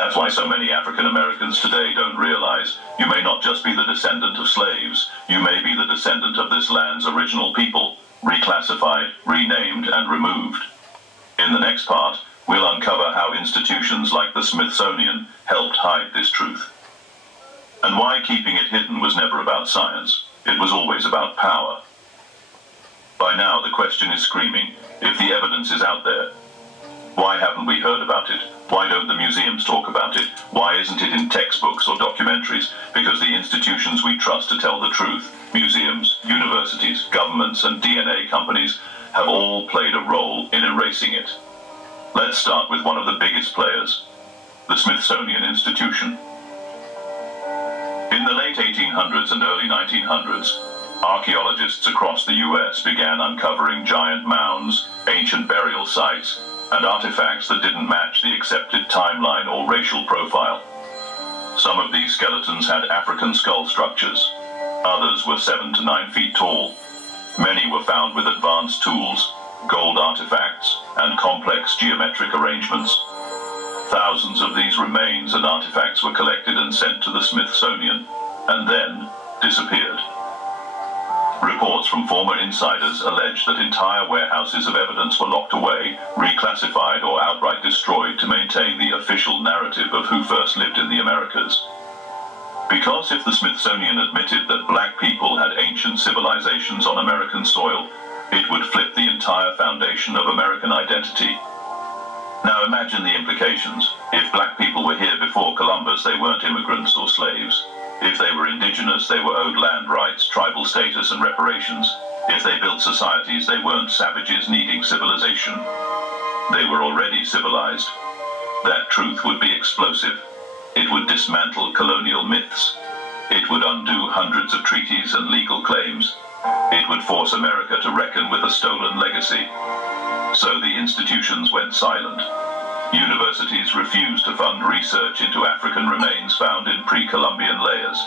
That's why so many African Americans today don't realize you may not just be the descendant of slaves, you may be the descendant of this land's original people, reclassified, renamed, and removed. In the next part, we'll uncover how institutions like the Smithsonian helped hide this truth. And why keeping it hidden was never about science, it was always about power. By now, the question is screaming, if the evidence is out there, why haven't we heard about it? Why don't the museums talk about it? Why isn't it in textbooks or documentaries? Because the institutions we trust to tell the truth, museums, universities, governments, and DNA companies, have all played a role in erasing it. Let's start with one of the biggest players, the Smithsonian Institution. In the late 1800s and early 1900s, archaeologists across the US began uncovering giant mounds, ancient burial sites, and artifacts that didn't match the accepted timeline or racial profile. Some of these skeletons had African skull structures. Others were 7 to 9 feet tall. Many were found with advanced tools, gold artifacts, and complex geometric arrangements. Thousands of these remains and artifacts were collected and sent to the Smithsonian, and then disappeared. Reports from former insiders allege that entire warehouses of evidence were locked away, reclassified, or outright destroyed to maintain the official narrative of who first lived in the Americas. Because if the Smithsonian admitted that black people had ancient civilizations on American soil, it would flip the entire foundation of American identity. Now imagine the implications. If black people were here before Columbus, they weren't immigrants or slaves. If they were indigenous, they were owed land rights, tribal status, and reparations. If they built societies, they weren't savages needing civilization. They were already civilized. That truth would be explosive. It would dismantle colonial myths. It would undo hundreds of treaties and legal claims. It would force America to reckon with a stolen legacy. So the institutions went silent. Universities refused to fund research into African remains found in pre-Columbian layers.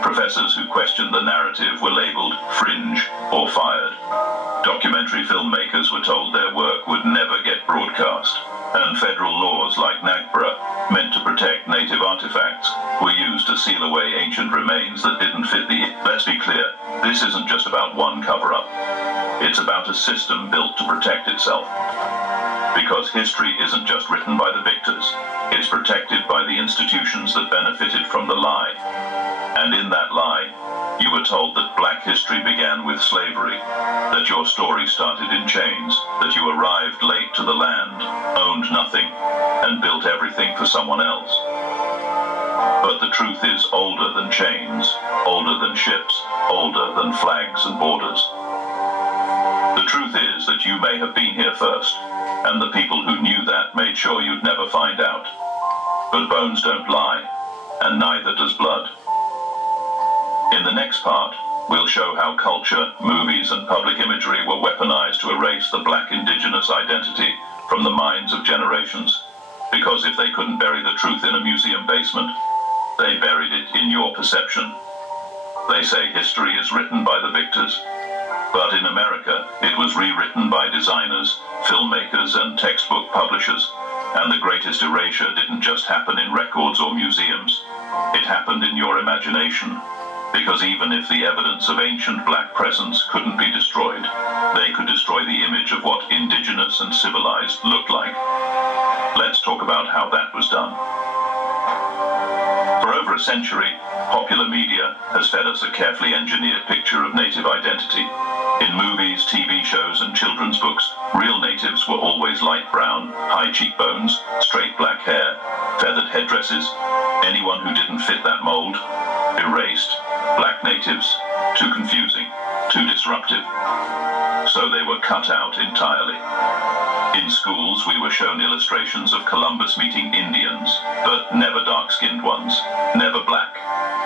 Professors who questioned the narrative were labeled fringe or fired. Documentary filmmakers were told their work would never get broadcast. And federal laws like NAGPRA, meant to protect native artifacts, were used to seal away ancient remains that didn't fit the... Let's be clear, this isn't just about one cover-up. It's about a system built to protect itself. Because history isn't just written by the victors, it's protected by the institutions that benefited from the lie. And in that lie, you were told that black history began with slavery, that your story started in chains, that you arrived late to the land, owned nothing, and built everything for someone else. But the truth is older than chains, older than ships, older than flags and borders. The truth is that you may have been here first, and the people who knew that made sure you'd never find out. But bones don't lie, and neither does blood. In the next part, we'll show how culture, movies, and public imagery were weaponized to erase the black indigenous identity from the minds of generations. Because if they couldn't bury the truth in a museum basement, they buried it in your perception. They say history is written by the victors. But in America, it was rewritten by designers, filmmakers, and textbook publishers. And the greatest erasure didn't just happen in records or museums. It happened in your imagination. Because even if the evidence of ancient black presence couldn't be destroyed, they could destroy the image of what indigenous and civilized looked like. Let's talk about how that was done. For over a century, popular media has fed us a carefully engineered picture of native identity. In movies, TV shows, and children's books, real natives were always light brown, high cheekbones, straight black hair, feathered headdresses. Anyone who didn't fit that mold, erased. Black natives, too confusing, too disruptive. So they were cut out entirely. In schools, we were shown illustrations of Columbus meeting Indians, but never dark-skinned ones, never black,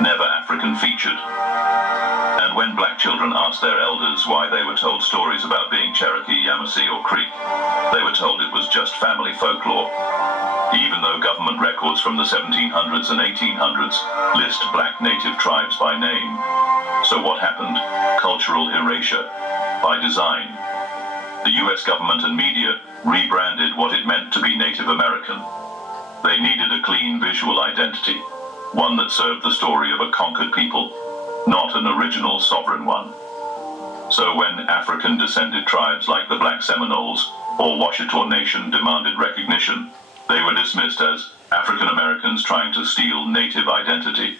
never African featured. And when black children asked their elders why they were told stories about being Cherokee, Yamasee, or Creek, they were told it was just family folklore. Even though government records from the 1700s and 1800s list black native tribes by name. So what happened? Cultural erasure, by design. The US government and media rebranded what it meant to be Native American. They needed a clean visual identity, one that served the story of a conquered people, not an original sovereign one. So when African-descended tribes like the Black Seminoles or Washita Nation demanded recognition, they were dismissed as African Americans trying to steal native identity.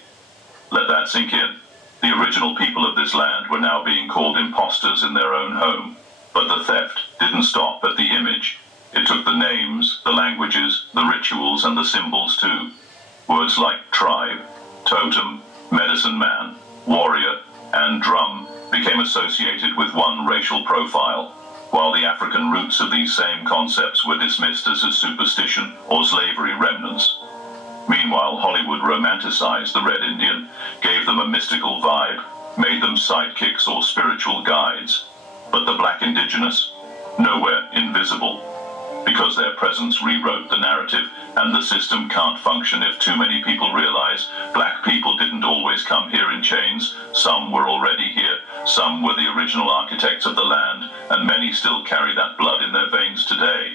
Let that sink in. The original people of this land were now being called imposters in their own home. But the theft didn't stop at the image. It took the names, the languages, the rituals, and the symbols too. Words like tribe, totem, medicine man, warrior, and drum became associated with one racial profile, while the African roots of these same concepts were dismissed as a superstition or slavery remnants. Meanwhile, Hollywood romanticized the Red Indian, gave them a mystical vibe, made them sidekicks or spiritual guides. But the black indigenous? Nowhere, invisible. Because their presence rewrote the narrative, and the system can't function if too many people realize black people didn't always come here in chains. Some were already here, some were the original architects of the land, and many still carry that blood in their veins today.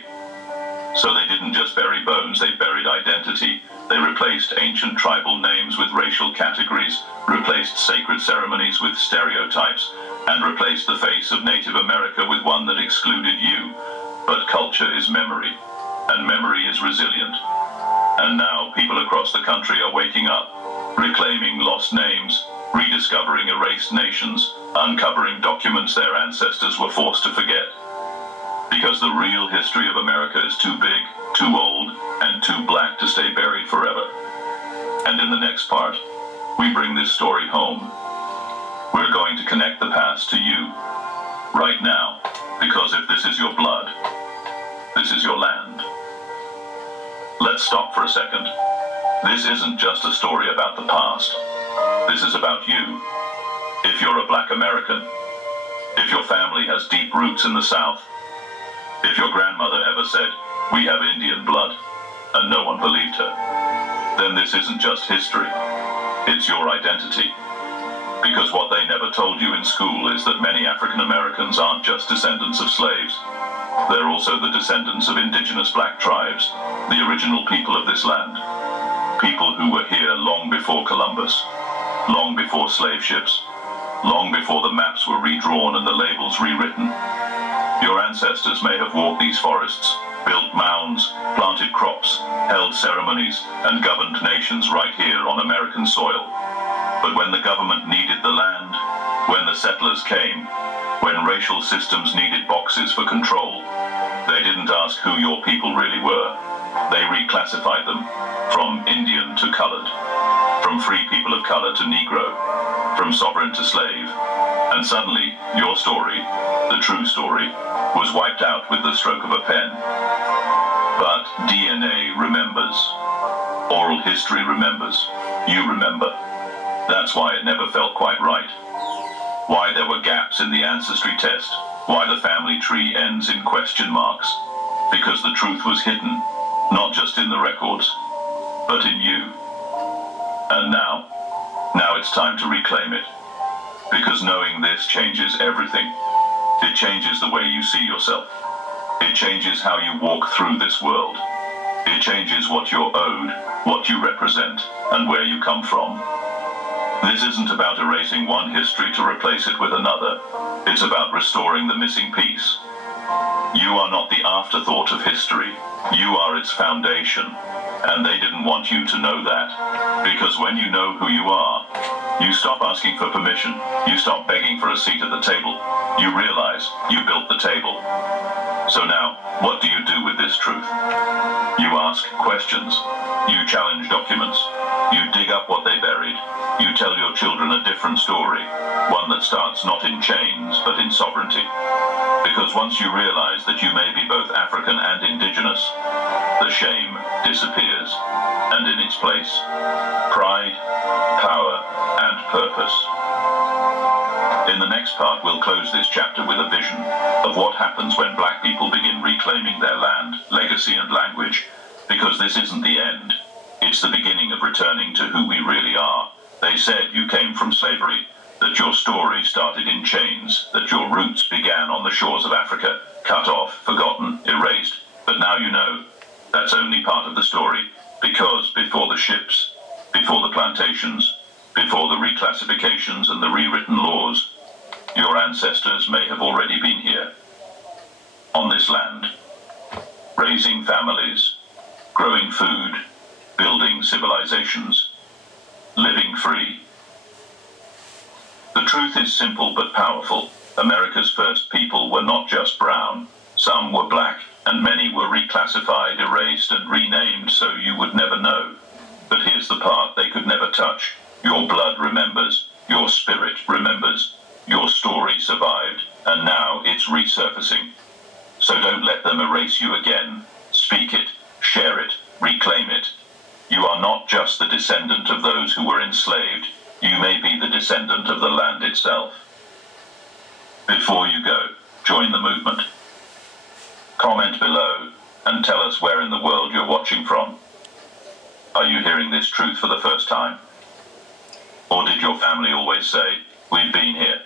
So they didn't just bury bones, they buried identity. They replaced ancient tribal names with racial categories, replaced sacred ceremonies with stereotypes, and replaced the face of Native America with one that excluded you. But culture is memory, and memory is resilient. And now people across the country are waking up, reclaiming lost names, rediscovering erased nations, uncovering documents their ancestors were forced to forget. Because the real history of America is too big, too old, and too black to stay buried forever. And in the next part, we bring this story home. We're going to connect the past to you, right now, because if this is your blood, this is your land. Let's stop for a second. This isn't just a story about the past. This is about you. If you're a black American, if your family has deep roots in the South, if your grandmother ever said, "We have Indian blood," and no one believed her, then this isn't just history. It's your identity. Because what they never told you in school is that many African Americans aren't just descendants of slaves. They're also the descendants of indigenous black tribes, the original people of this land. People who were here long before Columbus, long before slave ships, long before the maps were redrawn and the labels rewritten. Your ancestors may have walked these forests, built mounds, planted crops, held ceremonies, and governed nations right here on American soil. But when the government needed the land, when the settlers came, when racial systems needed boxes for control, they didn't ask who your people really were. They reclassified them, from Indian to colored, from free people of color to Negro, from sovereign to slave. And suddenly, your story, the true story, was wiped out with the stroke of a pen. But DNA remembers. Oral history remembers. You remember. That's why it never felt quite right. Why there were gaps in the ancestry test. Why the family tree ends in question marks. Because the truth was hidden, not just in the records, but in you. And now it's time to reclaim it. Because knowing this changes everything. It changes the way you see yourself. It changes how you walk through this world. It changes what you're owed, what you represent, and where you come from. This isn't about erasing one history to replace it with another. It's about restoring the missing piece. You are not the afterthought of history. You are its foundation. And they didn't want you to know that. Because when you know who you are, you stop asking for permission. You stop begging for a seat at the table. You realize you built the table. So now, what do you do with this truth? You ask questions. You challenge documents. You dig up what they buried. You tell your children a different story, one that starts not in chains, but in sovereignty. Because once you realize that you may be both African and indigenous, the shame disappears, and in its place, pride, power, and purpose. In the next part, we'll close this chapter with a vision of what happens when black people begin reclaiming their land, legacy, and language. Because this isn't the end. It's the beginning of returning to who we really are. They said you came from slavery, that your story started in chains, that your roots began on the shores of Africa, cut off, forgotten, erased. But now you know, that's only part of the story. Because before the ships, before the plantations, before the reclassifications and the rewritten laws, your ancestors may have already been here, on this land, raising families, growing food, building civilizations, living free. The truth is simple but powerful. America's first people were not just brown. Some were black, and many were reclassified, erased, and renamed so you would never know. But here's the part they could never touch. Your blood remembers, your spirit remembers, your story survived, and now it's resurfacing. So don't let them erase you again. Speak it, share it, reclaim it. You are not just the descendant of those who were enslaved. You may be the descendant of the land itself. Before you go, join the movement. Comment below and tell us where in the world you're watching from. Are you hearing this truth for the first time? Or did your family always say, "We've been here"?